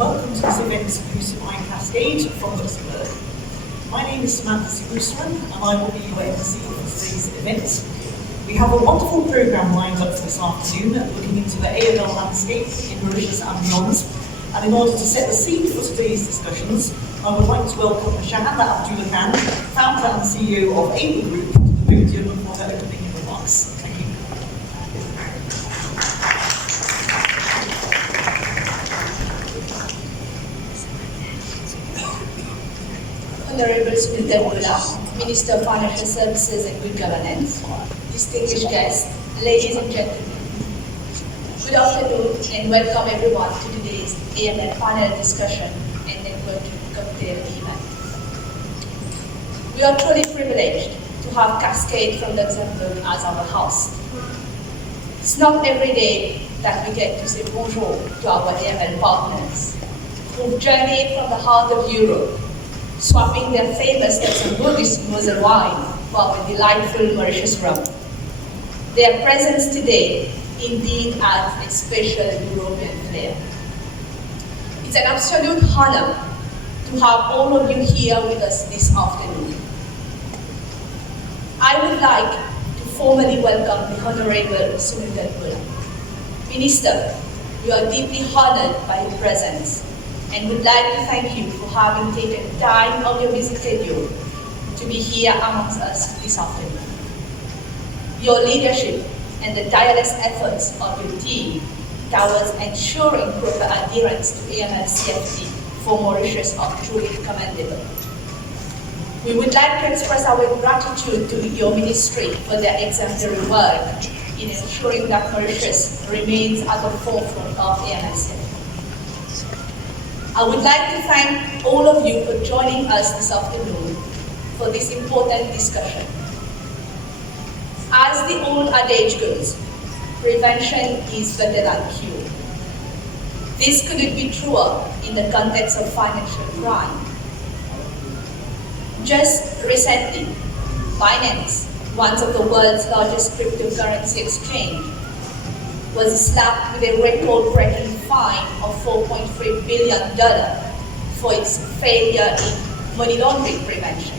and welcome to this event produced by Cascade from Luxembourg. My name is Samantha Sigurström and I will be your MC for today's event. We have a wonderful programme lined up for this afternoon, looking into the AML landscape in Mauritius and beyond. And in order to set the scene for today's discussions, I would like to welcome Shahana Abdullah Khan, founder and CEO of AML Group, to the podium for her opening remarks. Thank you. Honorable Sunil, Minister of Financial Services and Good Governance, distinguished guests, ladies and gentlemen. Good afternoon and welcome everyone to today's AML panel discussion and networking cocktail event. We are truly privileged to have Cascade from Luxembourg as our host. It's not every day that we get to say bonjour to our AML partners who've journeyed from the heart of Europe, swapping their famous Luxembourgish Mosel wine for our delightful Mauritius rum. Their presence today indeed adds a special European flair. It's an absolute honor to have all of you here with us this afternoon. I would like to formally welcome the Honorable Sunil Gadbola. Minister, you are deeply honored by your presence and would like to thank you for having taken time of your busy schedule to be here amongst us this afternoon. Your leadership and the tireless efforts of your team towards ensuring proper adherence to AML CFT for Mauritius are truly commendable. We would like to express our gratitude to your ministry for their exemplary work in ensuring that Mauritius remains at the forefront of AML CFT. I would like to thank all of you for joining us this afternoon for this important discussion. As the old adage goes, prevention is better than cure. This couldn't be truer in the context of financial crime. Just recently, Binance, one of the world's largest cryptocurrency exchange, was slapped with a record-breaking fine of $4.3 billion for its failure in money laundering prevention.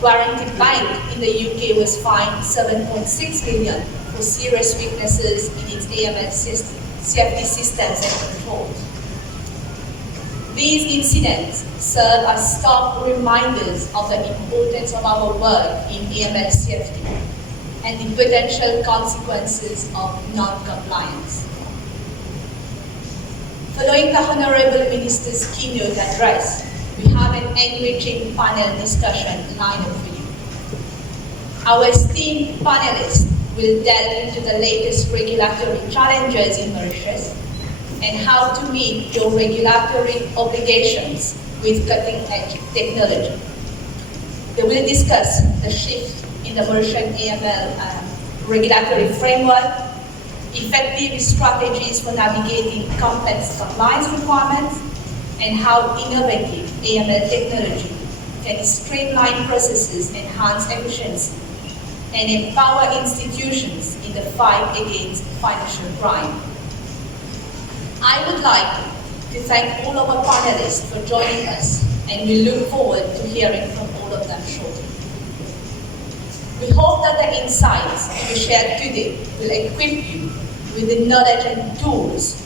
Guaranty Bank in the UK was fined $7.6 billion for serious weaknesses in its AML CFT systems and controls. These incidents serve as stark reminders of the importance of our work in AML CFT and the potential consequences of non-compliance. Following the Honorable Minister's keynote address, we have an enriching panel discussion lined up for you. Our esteemed panelists will delve into the latest regulatory challenges in Mauritius and how to meet your regulatory obligations with cutting-edge technology. They will discuss the shift in the Mauritian AML regulatory framework, effective strategies for navigating complex compliance requirements, and how innovative AML technology can streamline processes, enhance efficiency, and empower institutions in the fight against financial crime. I would like to thank all of our panelists for joining us, and we look forward to hearing from all of them shortly. We hope that the insights we shared today will equip you with the knowledge and tools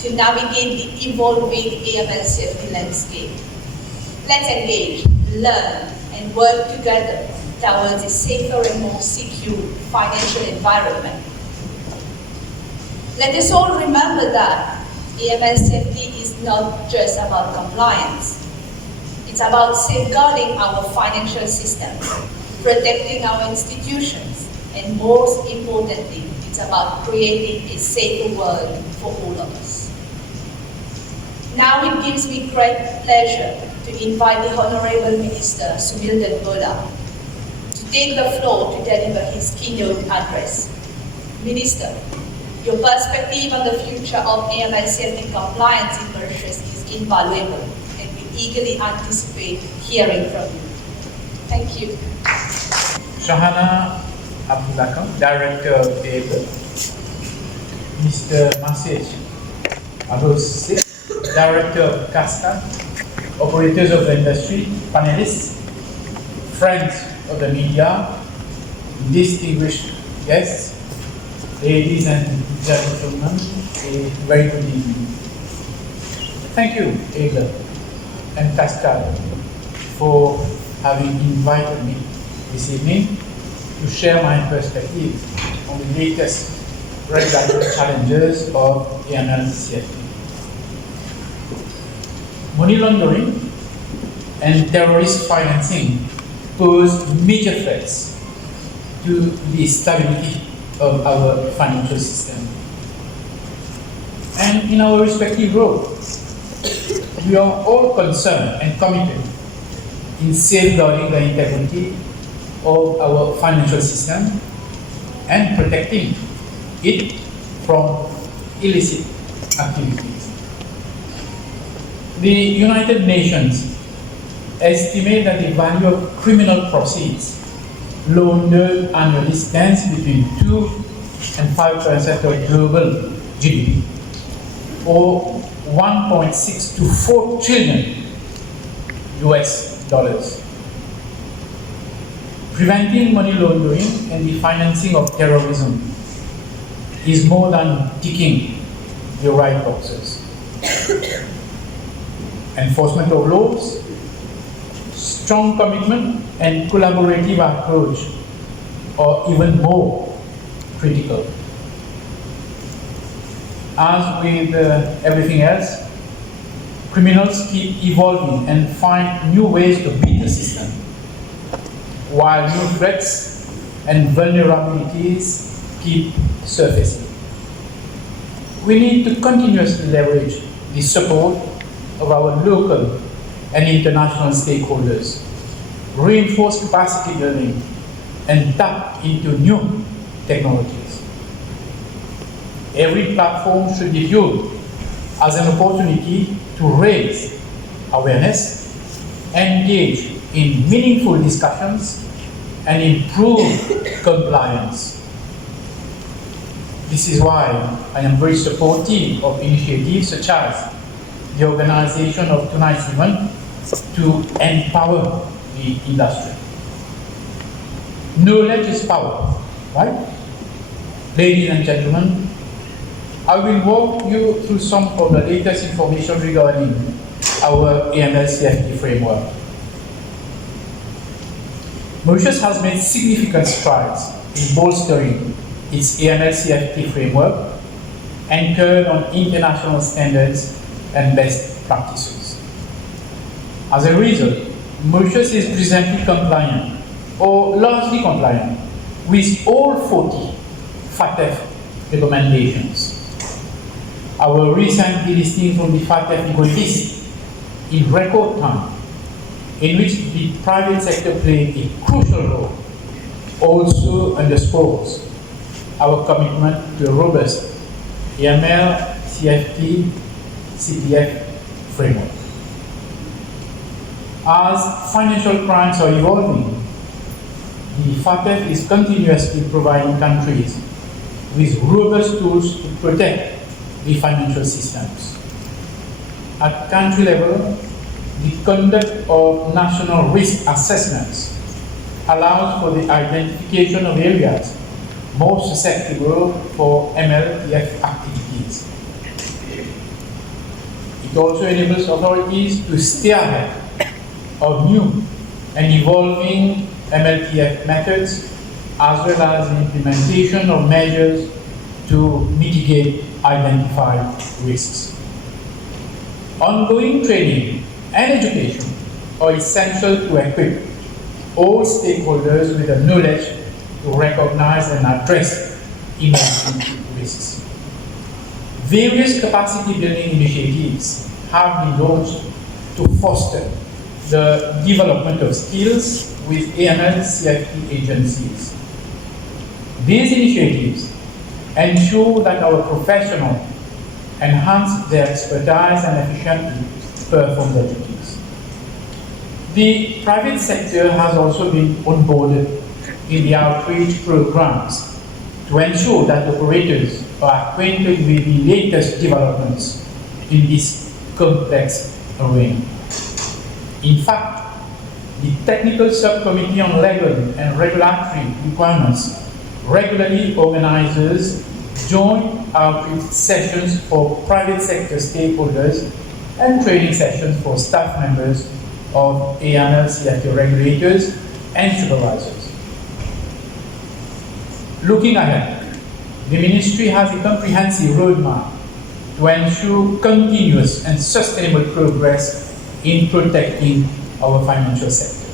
to navigate the evolving AML CFT landscape. Let's engage, learn, and work together towards a safer and more secure financial environment. Let us all remember that AML CFT is not just about compliance. It's about safeguarding our financial systems, protecting our institutions, and most importantly, it's about creating a safer world for all of us. Now it gives me great pleasure to invite the Honorable Minister Sunil Gadbola to take the floor to deliver his keynote address. Minister, your perspective on the future of AML CFT compliance in Mauritius is invaluable, and we eagerly anticipate hearing from you. Thank you. Shahana Abdullah Khan, Director of AML. Mr. Maurice Info, Director of Cascade, operators of the industry, panelists, friends of the media, distinguished guests, ladies and gentlemen, a very good evening. Thank you, Ada and Cascade, for having invited me this evening to share my perspective on the latest regulatory challenges of AML-CFT. Money laundering and terrorist financing pose major threats to the stability of our financial system. And in our respective roles, we are all concerned and committed in safeguarding the integrity of our financial system and protecting it from illicit activities. The United Nations estimate that the value of criminal proceeds laundered annually stands between 2 and 5% of global GDP, or 1.6 to 4 trillion US dollars. Preventing money laundering and the financing of terrorism is more than ticking the right boxes. Enforcement of laws, strong commitment and collaborative approach are even more critical. As with everything else, criminals keep evolving and find new ways to beat the system, while new threats and vulnerabilities keep surfacing. We need to continuously leverage the support of our local and international stakeholders, reinforce capacity building, and tap into new technologies. Every platform should be viewed as an opportunity to raise awareness, engage in meaningful discussions, and improve compliance. This is why I am very supportive of initiatives such as the organization of tonight's event to empower the industry. Knowledge is power, right? Ladies and gentlemen, I will walk you through some of the latest information regarding our AML-CFT framework. Mauritius has made significant strides in bolstering its AML-CFT framework anchored on international standards and best practices. As a result, Mauritius is presently compliant, or largely compliant, with all 40 FATF recommendations. Our recent delisting from the FATF equal list in record time, in which the private sector played a crucial role, also underscores our commitment to a robust AML, CFT, CPF framework. As financial crimes are evolving, the FATF is continuously providing countries with robust tools to protect the financial systems. At country level, the conduct of national risk assessments allows for the identification of areas more susceptible for MLPF activities. It also enables authorities to stay ahead of new and evolving MLPF methods, as well as the implementation of measures to mitigate identified risks. Ongoing training and education are essential to equip all stakeholders with the knowledge to recognize and address emerging risks. Various capacity building initiatives have been launched to foster the development of skills with AML-CFT agencies. These initiatives ensure that our professionals enhance their expertise and efficiently perform their duties. The private sector has also been onboarded in the outreach programs to ensure that operators are acquainted with the latest developments in this complex arena. In fact, the Technical Subcommittee on Legal and Regulatory Requirements regularly organizes joint outreach sessions for private sector stakeholders and training sessions for staff members of AML CFT regulators and supervisors. Looking ahead, the Ministry has a comprehensive roadmap to ensure continuous and sustainable progress in protecting our financial sector.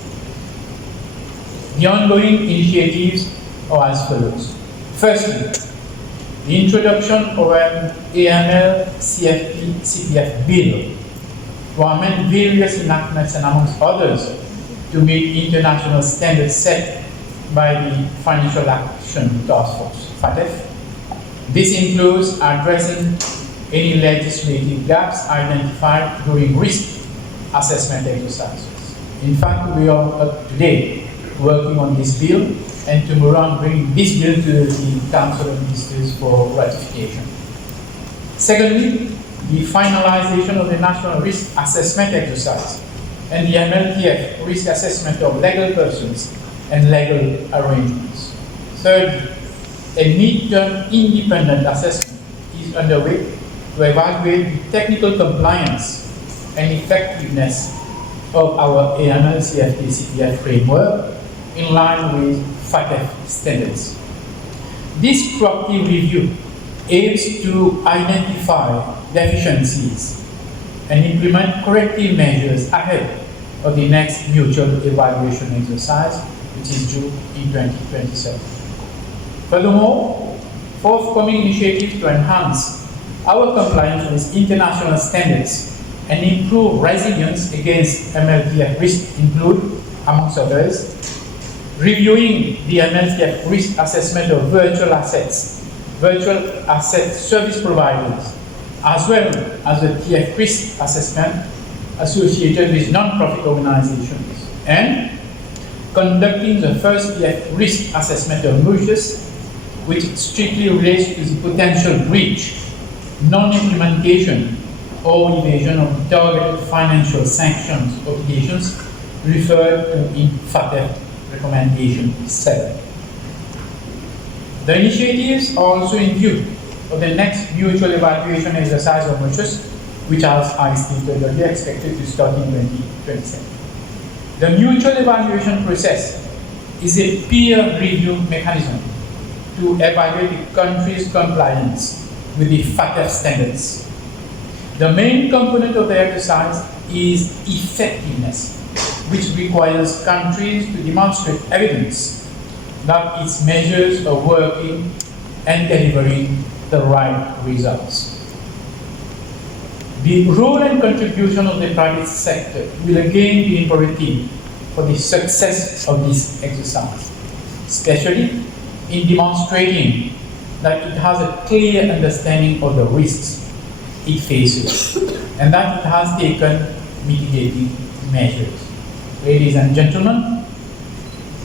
The ongoing initiatives are as follows. Firstly, the introduction of an AML CFT CPF bill to amend various enactments and amongst others to meet international standards set by the Financial Action Task Force, FATF. This includes addressing any legislative gaps identified during risk assessment exercises. In fact, we are up to date working on this bill, and tomorrow I'm bringing this bill to the Council of Ministers for ratification. Secondly, the finalization of the National Risk Assessment exercise and the MLTF risk assessment of legal persons and legal arrangements. Thirdly, a mid-term independent assessment is underway to evaluate the technical compliance and effectiveness of our AML CFT CPF framework in line with FATF standards. This proactive review aims to identify deficiencies and implement corrective measures ahead of the next mutual evaluation exercise, which is due in 2027. Furthermore, forthcoming initiatives to enhance our compliance with international standards and improve resilience against MLTF risk include, amongst others, reviewing the MLTF risk assessment of virtual asset service providers, as well as the TF risk assessment associated with non-profit organizations, and conducting the first TF risk assessment of Mauritius, which strictly relates to the potential breach, non-implementation, or evasion of targeted financial sanctions obligations referred to in FATF Recommendation 7. The initiatives are also in view of the next mutual evaluation exercise of Mauritius, which, as I stated earlier, expected to start in 2027. The mutual evaluation process is a peer review mechanism to evaluate the country's compliance with the FATF standards. The main component of the exercise is effectiveness, which requires countries to demonstrate evidence that its measures are working and delivering the right results. The role and contribution of the private sector will again be imperative for the success of this exercise, especially in demonstrating that it has a clear understanding of the risks it faces and that it has taken mitigating measures. Ladies and gentlemen,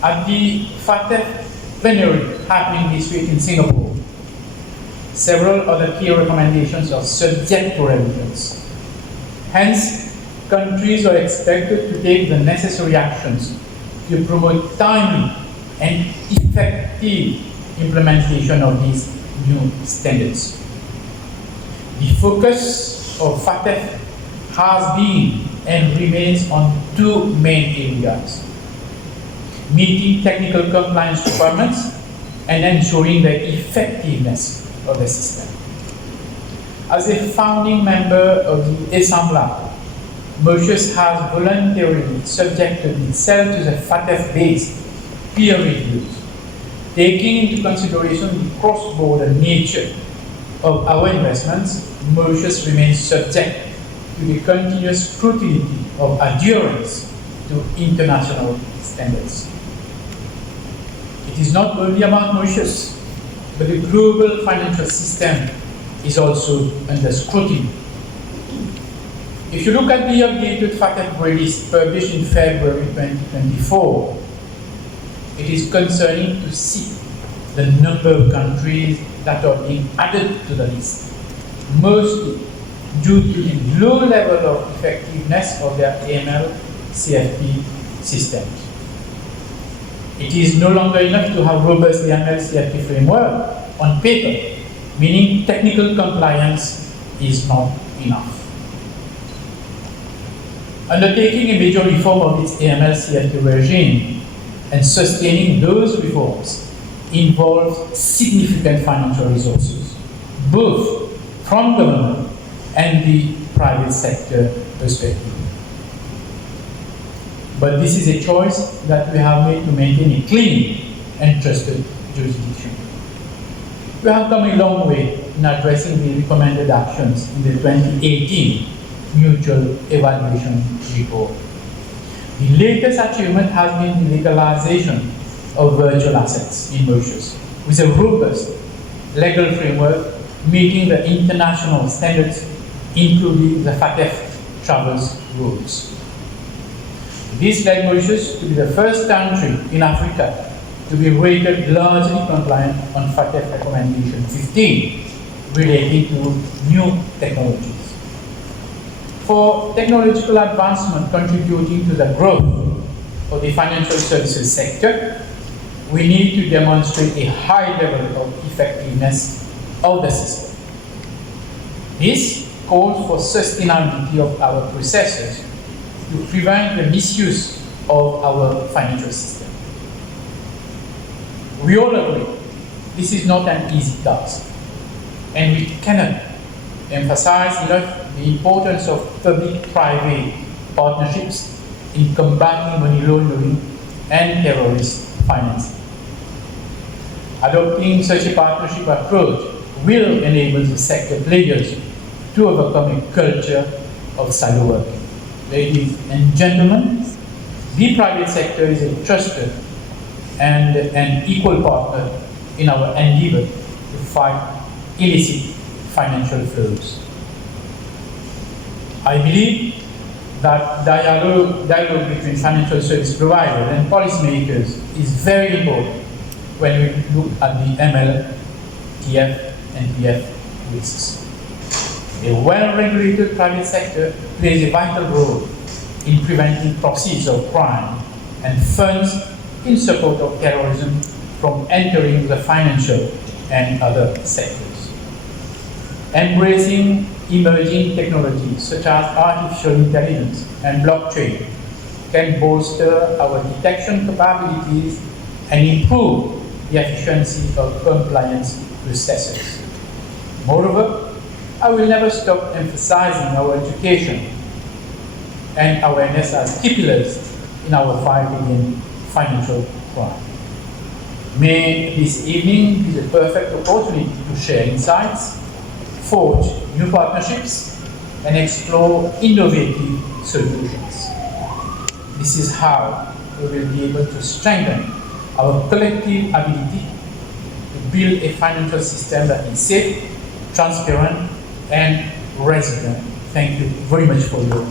at the FATF plenary happening this week in Singapore, several other key recommendations are subject to revisions. Hence, countries are expected to take the necessary actions to promote timely and effective implementation of these new standards. The focus of FATF has been and remains on two main areas: meeting technical compliance requirements and ensuring the effectiveness of the system. As a founding member of the Assembly, Mauritius has voluntarily subjected itself to the FATF-based peer reviews, taking into consideration the cross-border nature of our investments. Mauritius remains subject to the continuous scrutiny of adherence to international standards. It is not only about Mauritius, but the global financial system is also under scrutiny. If you look at the updated FATF release published in February 2024, it is concerning to see the number of countries that are being added to the list, mostly due to the low level of effectiveness of their AML CFP systems. It is no longer enough to have robust AML CFP framework on paper, meaning technical compliance is not enough. Undertaking a major reform of its AML CFP regime and sustaining those reforms involves significant financial resources, both from government and the private sector perspective. But this is a choice that we have made to maintain a clean and trusted jurisdiction. We have come a long way in addressing the recommended actions in the 2018 Mutual Evaluation Report. The latest achievement has been the legalization of virtual assets in Mauritius, with a robust legal framework meeting the international standards, including the FATF Travels rules. This led Mauritius to be the first country in Africa to be rated largely compliant on FATF Recommendation 15 relating to new technologies. For technological advancement contributing to the growth of the financial services sector, we need to demonstrate a high level of effectiveness of the system. This calls for sustainability of our processes to prevent the misuse of our financial system. We all agree this is not an easy task, and we cannot emphasize enough the importance of public-private partnerships in combating money laundering and terrorist financing. Adopting such a partnership approach will enable the sector players to overcome a culture of silo working. Ladies and gentlemen, the private sector is a trusted and an equal partner in our endeavor to fight illicit financial flows. I believe that dialogue between financial service providers and policymakers is very important when we look at the ML, TF, and PF risks. A well-regulated private sector plays a vital role in preventing proceeds of crime and funds in support of terrorism from entering the financial and other sectors. Embracing emerging technologies such as artificial intelligence and blockchain can bolster our detection capabilities and improve the efficiency of compliance processes. Moreover, I will never stop emphasizing our education and awareness as key pillars in our fight against financial crime. May this evening be the perfect opportunity to share insights, forge new partnerships, and explore innovative solutions. This is how we will be able to strengthen our collective ability to build a financial system that is safe, transparent, and resilient. Thank you very much for your